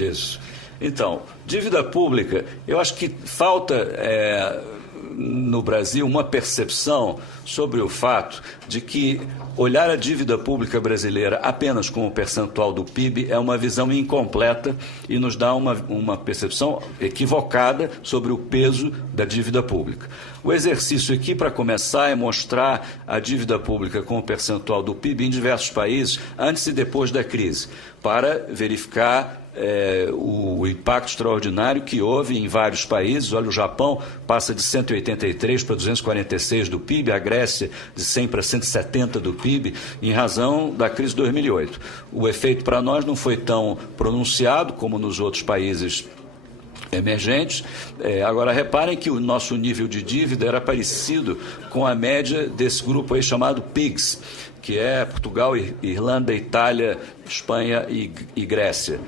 Isso. Então, dívida pública, eu acho que falta no Brasil uma percepção sobre o fato de que olhar a dívida pública brasileira apenas como percentual do PIB é uma visão incompleta e nos dá uma percepção equivocada sobre o peso da dívida pública. O exercício aqui, para começar, é mostrar a dívida pública como percentual do PIB em diversos países, antes e depois da crise, para verificar o impacto extraordinário que houve em vários países. Olha, o Japão passa de 183 para 246 do PIB, a Grécia de 100 para 170 do PIB, em razão da crise de 2008. O efeito para nós não foi tão pronunciado como nos outros países emergentes. Agora, reparem que o nosso nível de dívida era parecido com a média desse grupo aí chamado PIGS, que é Portugal, Irlanda, Itália, Espanha e Grécia,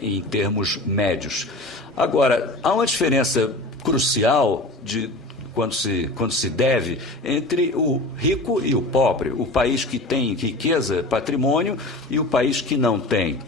em termos médios. Agora, há uma diferença crucial quando se deve entre o rico e o pobre, o país que tem riqueza, patrimônio, e o país que não tem.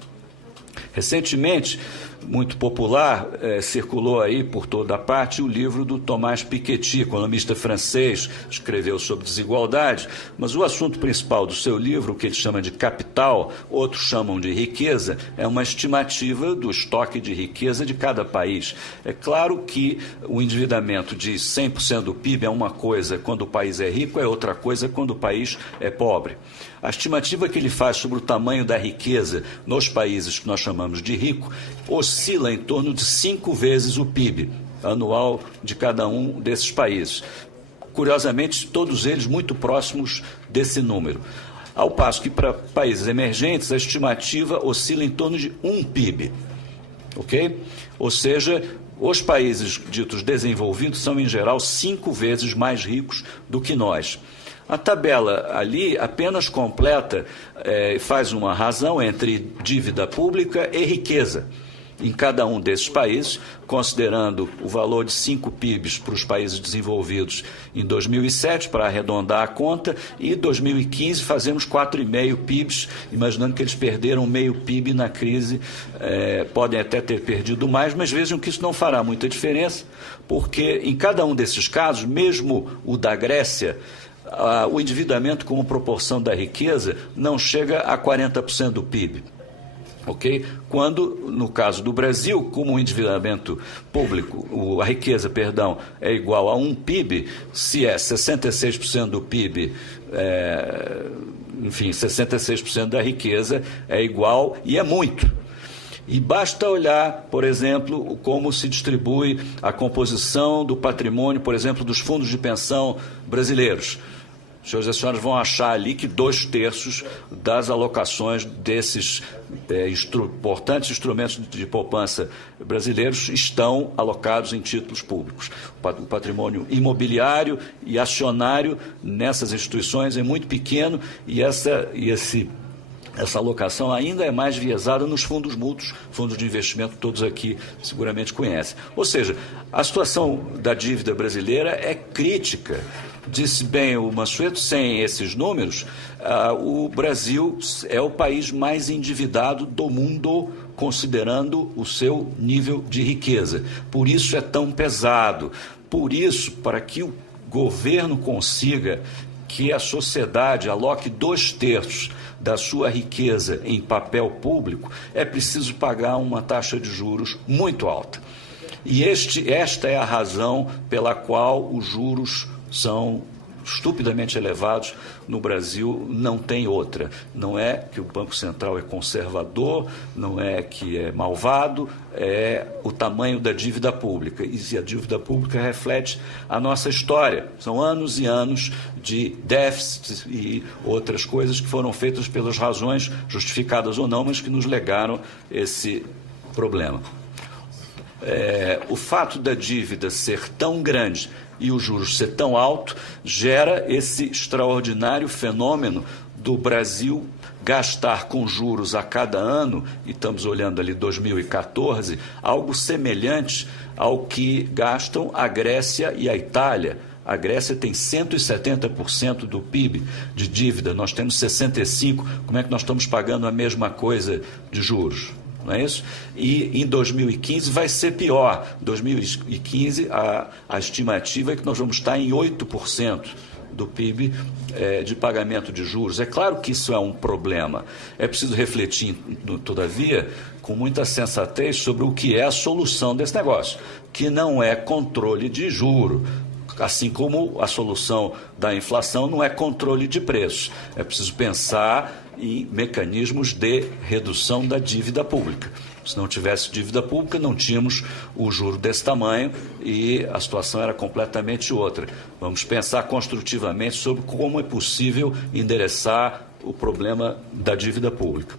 Recentemente, muito popular, circulou aí por toda a parte o livro do Thomas Piketty, economista francês, escreveu sobre desigualdade, mas o assunto principal do seu livro, o que ele chama de capital, outros chamam de riqueza, é uma estimativa do estoque de riqueza de cada país. É claro que o endividamento de 100% do PIB é uma coisa quando o país é rico, é outra coisa quando o país é pobre. A estimativa que ele faz sobre o tamanho da riqueza nos países que nós chamamos de rico oscila em torno de 5 vezes o PIB anual de cada um desses países. Curiosamente, todos eles muito próximos desse número. Ao passo que para países emergentes a estimativa oscila em torno de 1 PIB. Ok? Ou seja, os países ditos desenvolvidos são, em geral, 5 vezes mais ricos do que nós. A tabela ali apenas completa, faz uma razão entre dívida pública e riqueza em cada um desses países, considerando o valor de 5 PIBs para os países desenvolvidos em 2007, para arredondar a conta, e em 2015 fazemos 4,5 PIBs, imaginando que eles perderam meio PIB na crise, podem até ter perdido mais, mas vejam que isso não fará muita diferença, porque em cada um desses casos, mesmo o da Grécia, o endividamento como proporção da riqueza não chega a 40% do PIB. Okay? Quando, no caso do Brasil, como o endividamento público, a riqueza, é igual a 1 PIB, se é 66% do PIB, 66% da riqueza é igual, e é muito. E basta olhar, por exemplo, como se distribui a composição do patrimônio, por exemplo, dos fundos de pensão brasileiros. Os senhores e as senhoras vão achar ali que 2/3 das alocações desses importantes instrumentos de poupança brasileiros estão alocados em títulos públicos. O patrimônio imobiliário e acionário nessas instituições é muito pequeno e essa alocação ainda é mais viesada nos fundos mútuos, fundos de investimento, todos aqui seguramente conhecem. Ou seja, a situação da dívida brasileira é crítica. Disse bem o Mansueto, sem esses números, o Brasil é o país mais endividado do mundo, considerando o seu nível de riqueza. Por isso é tão pesado. Por isso, para que o governo consiga que a sociedade aloque 2/3 da sua riqueza em papel público, é preciso pagar uma taxa de juros muito alta. E esta é a razão pela qual os juros são estupidamente elevados no Brasil, não tem outra. Não é que o Banco Central é conservador, não é que é malvado, é o tamanho da dívida pública. E a dívida pública reflete a nossa história. São anos e anos de déficit e outras coisas que foram feitas pelas razões, justificadas ou não, mas que nos legaram esse problema. O fato da dívida ser tão grande e os juros ser tão alto gera esse extraordinário fenômeno do Brasil gastar com juros a cada ano, e estamos olhando ali 2014, algo semelhante ao que gastam a Grécia e a Itália. A Grécia tem 170% do PIB de dívida, nós temos 65%. Como é que nós estamos pagando a mesma coisa de juros? não é isso? E em 2015 vai ser pior. Em 2015, a estimativa é que nós vamos estar em 8% do PIB de pagamento de juros. É claro que isso é um problema. É preciso refletir, todavia, com muita sensatez sobre o que é a solução desse negócio, que não é controle de juro, assim como a solução da inflação não é controle de preços. É preciso pensar em mecanismos de redução da dívida pública. Se não tivesse dívida pública, não tínhamos o juro desse tamanho e a situação era completamente outra. Vamos pensar construtivamente sobre como é possível endereçar o problema da dívida pública.